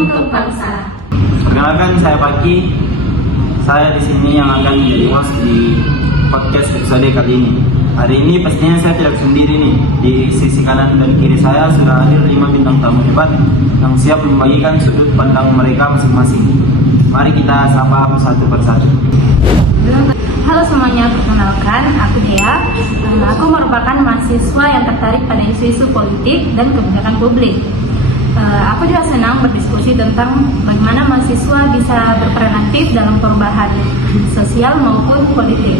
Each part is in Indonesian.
untuk bangsa. Perkenalkan, saya Paki. Saya di sini yang akan menjadi host di podcast episode kali ini. Hari ini pastinya saya tidak sendiri nih. Di sisi kanan dan kiri saya sudah hadir 5 bintang tamu hebat yang siap membagikan sudut pandang mereka masing-masing. Mari kita sapa satu persatu. Halo semuanya, perkenalkan, aku Dea. Aku merupakan mahasiswa yang tertarik pada isu-isu politik dan kebijakan publik. Aku juga senang berdiskusi tentang bagaimana mahasiswa bisa berperan aktif dalam perubahan sosial maupun politik.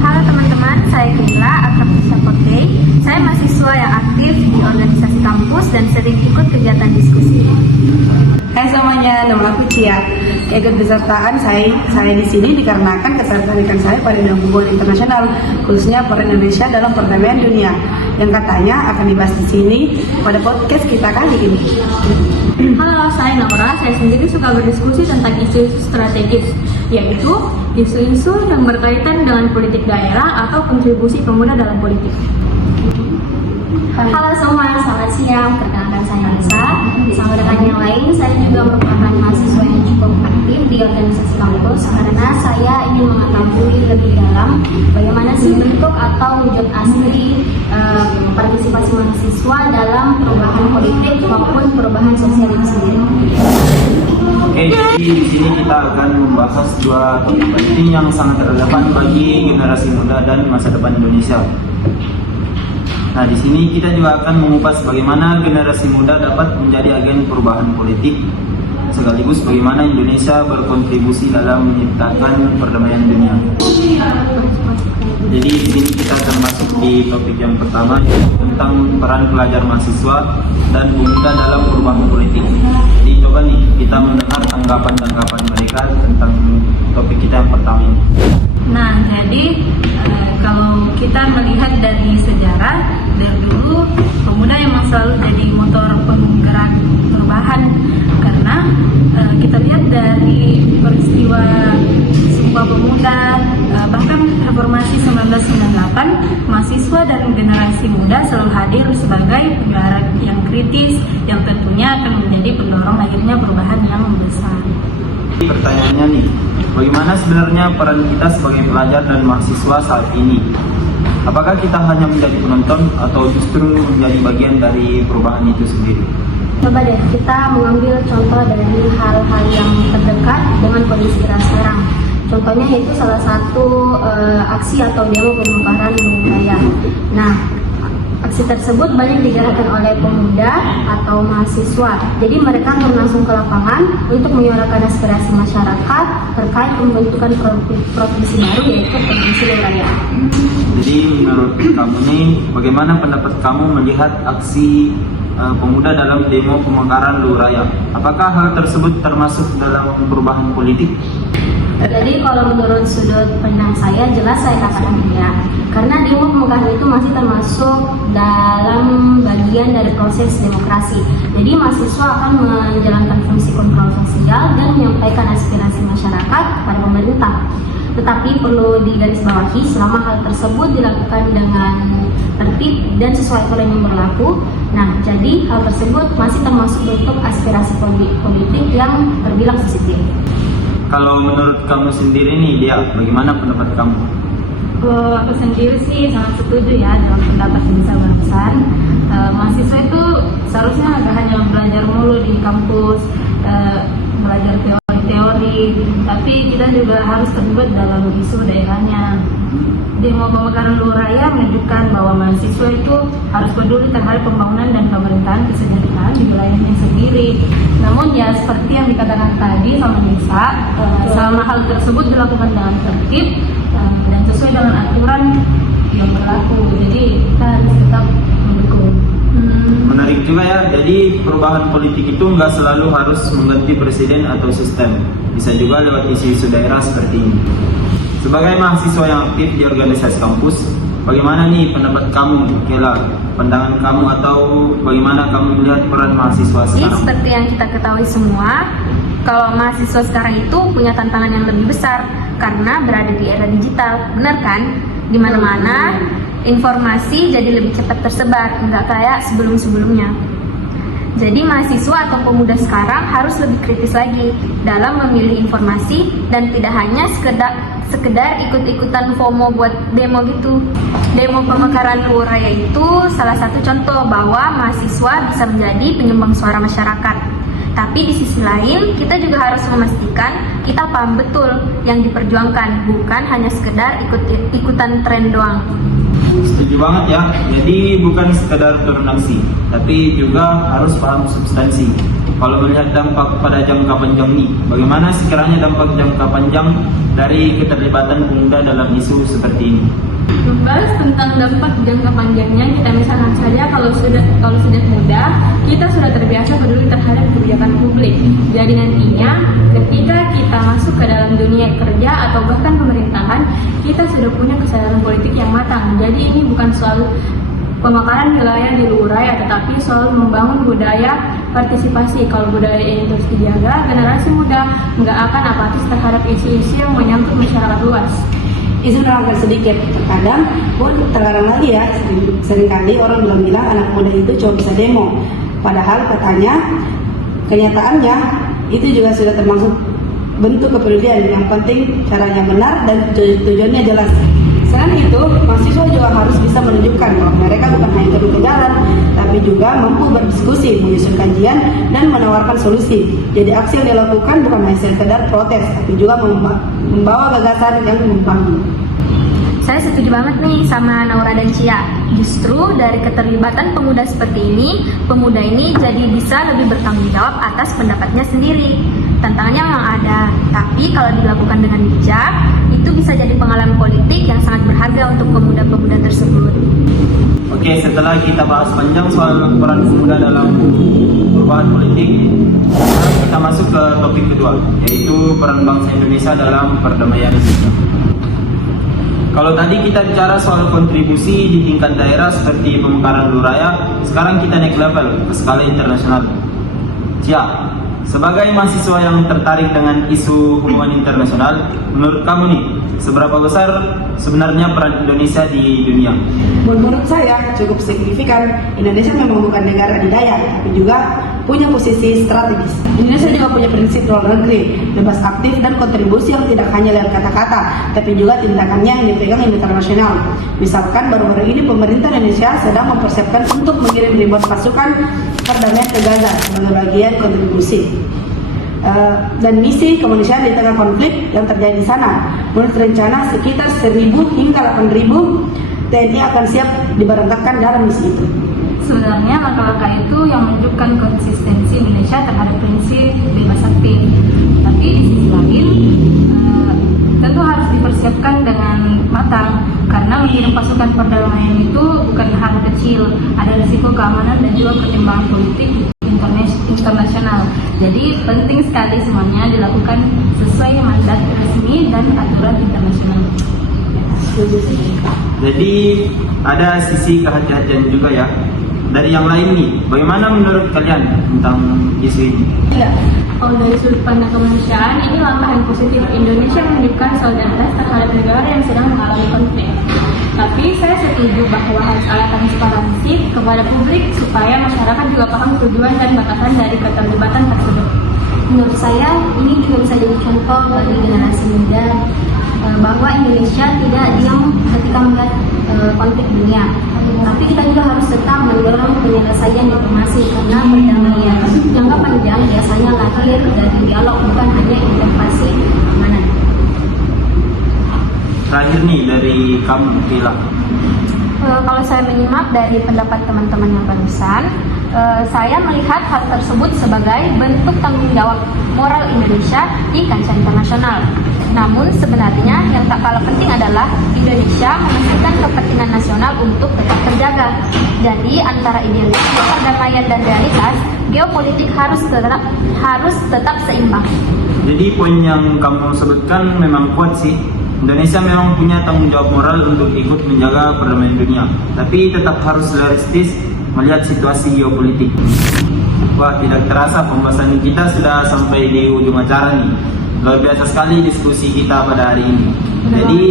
Halo teman-teman, saya Kila, akrab disapa Kay. Saya mahasiswa yang aktif di organisasi kampus dan sering ikut kegiatan diskusi. Hai semuanya, nama aku Cia. Keikutsertaan saya di sini dikarenakan ketertarikan saya pada hubungan internasional, khususnya peran Indonesia dalam perdamaian dunia, yang katanya akan dibahas di sini pada podcast kita kali ini. Halo, saya Naura. Saya sendiri suka berdiskusi tentang isu-isu strategis, yaitu isu-isu yang berkaitan dengan politik daerah atau kontribusi pemuda dalam politik. Halo semua, selamat siang. Perkenalkan saya Lisa. Sama dengan yang lain, saya juga merupakan mahasiswa yang cukup aktif di organisasi kampus karena saya ingin mengetahui lebih dalam bagaimana sih bentuk atau wujud asli partisipasi mahasiswa dalam perubahan politik maupun perubahan sosial itu sendiri. Oke, jadi di sini kita akan membahas dua topik penting yang sangat relevan bagi generasi muda dan masa depan Indonesia. Nah, di sini kita juga akan mengupas bagaimana generasi muda dapat menjadi agen perubahan politik, sekaligus bagaimana Indonesia berkontribusi dalam menciptakan perdamaian dunia. Jadi di sini kita akan masuk di topik yang pertama tentang peran pelajar mahasiswa dan pemuda dalam perubahan politik. Jadi coba nih kita mendengar tanggapan mereka tentang topik kita yang pertama ini. Nah, jadi kalau kita melihat dari sejarah, dari dulu pemuda memang selalu jadi motor penggerak perubahan, karena kita lihat dari peristiwa Sumpah Pemuda, bahkan reformasi 1998, mahasiswa dan generasi muda selalu hadir sebagai penggerak yang kritis yang tentunya akan menjadi pendorong lahirnya perubahan yang besar. Pertanyaannya nih, bagaimana sebenarnya peran kita sebagai pelajar dan mahasiswa saat ini? Apakah kita hanya menjadi penonton atau justru menjadi bagian dari perubahan itu sendiri? Coba deh kita mengambil contoh dari hal-hal yang terdekat dengan kondisi kita sekarang. Contohnya yaitu salah satu aksi atau demo pembongkaran Gunung Raya. Nah, aksi tersebut banyak digerakkan oleh pemuda atau mahasiswa. Jadi mereka akan langsung ke lapangan untuk menyuarakan aspirasi masyarakat terkait pembentukan provinsi baru, yaitu Provinsi Raya. Jadi menurut kamu nih, bagaimana pendapat kamu melihat aksi pemuda dalam demo pembongkaran Raya? Apakah hal tersebut termasuk dalam perubahan politik? Jadi kalau menurut sudut pandang saya, jelas saya katakan ya, karena demo pembongkaran itu masih termasuk dalam bagian dari proses demokrasi. Jadi mahasiswa akan menjalankan fungsi kontrol sosial dan menyampaikan aspirasi masyarakat pada pemerintah. Tetapi perlu digarisbawahi, selama hal tersebut dilakukan dengan tertib dan sesuai aturan yang berlaku, nah jadi hal tersebut masih termasuk bentuk aspirasi politik yang terbilang positif. Kalau menurut kamu sendiri nih, Dia, bagaimana pendapat kamu? Aku sendiri sih sangat setuju ya dalam pendapat yang barusan. Mahasiswa itu seharusnya nggak hanya belajar mulu di kampus, belajar teori-teori, tapi kita juga harus terlibat dalam isu daerahnya. Demo pembongkaran Raya menunjukkan bahwa mahasiswa itu harus peduli terhadap pembangunan dan pemerintahan kesejahteraan di wilayahnya sendiri. Namun ya seperti yang dikatakan tadi sama Nisa, selama hal tersebut dilakukan dengan tertib dan sesuai dengan aturan yang berlaku, jadi kita harus tetap mendukung. Menarik juga ya, jadi perubahan politik itu nggak selalu harus mengganti presiden atau sistem, bisa juga lewat isu-isu daerah seperti ini. Sebagai mahasiswa yang aktif di organisasi kampus, bagaimana nih pendapat kamu, Kela? Pandangan kamu atau bagaimana kamu melihat peran mahasiswa sekarang? Jadi seperti yang kita ketahui semua, kalau mahasiswa sekarang itu punya tantangan yang lebih besar karena berada di era digital, benar kan? Di mana-mana informasi jadi lebih cepat tersebar, nggak kayak sebelum-sebelumnya. Jadi mahasiswa atau pemuda sekarang harus lebih kritis lagi dalam memilih informasi dan tidak hanya sekedar ikut-ikutan FOMO buat demo gitu. Demo pemekaran Luhur Raya itu salah satu contoh bahwa mahasiswa bisa menjadi penyumbang suara masyarakat. Tapi di sisi lain, kita juga harus memastikan kita paham betul yang diperjuangkan, bukan hanya sekedar ikutan tren doang. Setuju banget ya. Jadi bukan sekedar turun aksi, tapi juga harus paham substansi. Kalau melihat dampak pada jangka panjang nih, bagaimana sekiranya dampak jangka panjang dari keterlibatan pemuda dalam isu seperti ini? Membahas tentang dampak jangka panjangnya, kita misalkan saja kalau sudah muda, kita sudah terbiasa peduli terhadap kebijakan publik. Jadi nantinya ketika kita masuk ke dalam dunia kerja atau bahkan pemerintahan, kita sudah punya kesadaran politik yang matang. Jadi ini bukan soal pemekaran wilayah di Luhur Raya, tetapi soal membangun budaya partisipasi. Kalau budaya ini terus dijaga, generasi muda nggak akan apatis terhadap isu-isu yang menyangkut masyarakat luas. Izin menambahkan sedikit, terkadang lagi ya, seringkali orang bilang anak muda itu cuma bisa demo. Padahal katanya, kenyataannya itu juga sudah termasuk bentuk kepedulian. Yang penting caranya benar dan tujuannya jelas. Selain itu, mahasiswa juga harus bisa menunjukkan bahwa mereka bukan hanya turun ke jalan, tapi juga mampu berdiskusi, menyusun kajian, dan menawarkan solusi. Jadi aksi yang dilakukan bukan hanya sekedar protes, tapi juga membawa gagasan yang membangun. Saya setuju banget nih sama Naura dan Cia. Justru dari keterlibatan pemuda seperti ini, pemuda ini jadi bisa lebih bertanggung jawab atas pendapatnya sendiri. Tantangannya memang ada, tapi kalau dilakukan dengan bijak, itu bisa jadi pengalaman politik yang sangat berharga untuk pemuda-pemuda tersebut. Oke, setelah kita bahas panjang soal peran pemuda dalam perubahan politik, kita masuk ke topik kedua, yaitu peran bangsa Indonesia dalam perdamaian dunia. Kalau tadi kita bicara soal kontribusi di tingkat daerah seperti pemekaran Luhur Raya, sekarang kita naik level ke skala internasional. Cia, sebagai mahasiswa yang tertarik dengan isu hubungan internasional, menurut kamu nih, seberapa besar sebenarnya peran Indonesia di dunia? Menurut saya cukup signifikan. Indonesia memang bukan negara adidaya, tapi juga punya posisi strategis. Indonesia juga punya prinsip luar negeri, bebas aktif dan kontribusi yang tidak hanya lewat kata-kata, tapi juga tindakannya yang dipegang internasional. Misalkan baru-baru ini pemerintah Indonesia sedang mempersiapkan untuk mengirim ribuan pasukan perdamaian ke Gaza sebagai bagian kontribusi dan misi kemanusiaan di tengah konflik yang terjadi di sana. Menurut rencana sekitar 1.000 hingga 8.000 TNI akan siap diberangkatkan dalam misi itu. Sebenarnya langkah-langkah itu yang menunjukkan konsistensi Indonesia terhadap prinsip bebas aktif. Tapi di sisi lain, tentu harus dipersiapkan dengan matang, karena mengirim pasukan perdamaian itu bukan hal kecil. Ada risiko keamanan dan juga pertimbangan politik internasional. Jadi penting sekali semuanya dilakukan sesuai mandat resmi dan aturan internasional. Jadi ada sisi kehati-hatian juga ya. Dari yang lain nih, bagaimana menurut kalian tentang isu ini? Ya, kalau dari sudut pandang kemanusiaan, ini langkah yang positif. Indonesia menunjukkan solidaritas terhadap negara yang sedang mengalami konflik. Tapi saya setuju bahwa harus ada transparansi kepada publik supaya masyarakat juga paham tujuan dan batasan dari keterlibatan tersebut. Menurut saya, ini juga bisa jadi contoh bagi generasi muda bahwa Indonesia tidak diam ketika melihat konflik dunia. Tapi kita juga harus tetap mendorong penyelesaian diplomasi, karena perdamaian jangka panjang biasanya lahir dari dialog, bukan hanya intervensi keamanan. Terakhir nih dari kamu, Kila. Kalau saya menyimak dari pendapat teman-teman yang barusan, saya melihat hal tersebut sebagai bentuk tanggung jawab moral Indonesia di kancah internasional. Namun sebenarnya yang tak kalah penting adalah Indonesia memastikan kepentingan nasional untuk tetap terjaga. Jadi antara idealisme perdamaian dan realitas, geopolitik harus tetap seimbang. Jadi poin yang kamu sebutkan memang kuat sih. Indonesia memang punya tanggung jawab moral untuk ikut menjaga perdamaian dunia, tapi tetap harus realistis melihat situasi geopolitik. Wah, tidak terasa pembahasan kita sudah sampai di ujung acara nih. Luar biasa sekali diskusi kita pada hari ini. Jadi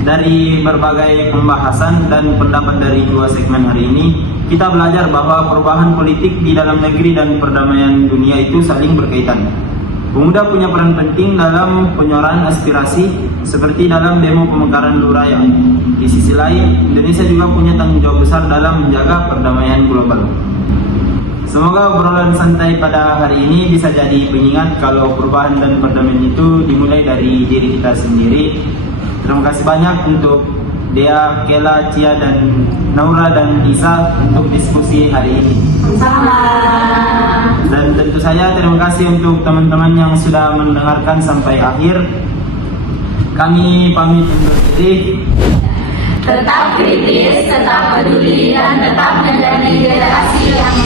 dari berbagai pembahasan dan pendapat dari 2 segmen hari ini, kita belajar bahwa perubahan politik di dalam negeri dan perdamaian dunia itu saling berkaitan. Pemuda punya peran penting dalam penyuaraan aspirasi seperti dalam demo pemekaran Luraya. Di sisi lain, Indonesia juga punya tanggung jawab besar dalam menjaga perdamaian global. Semoga obrolan santai pada hari ini bisa jadi pengingat kalau perubahan dan perdamaian itu dimulai dari diri kita sendiri. Terima kasih banyak untuk Dea, Kela, Cia, dan Naura dan Isa untuk diskusi hari ini. Dan tentu saja terima kasih untuk teman-teman yang sudah mendengarkan sampai akhir. Kami pamit undur diri. Tetap kritis, tetap peduli, dan tetap menjadi generasi yang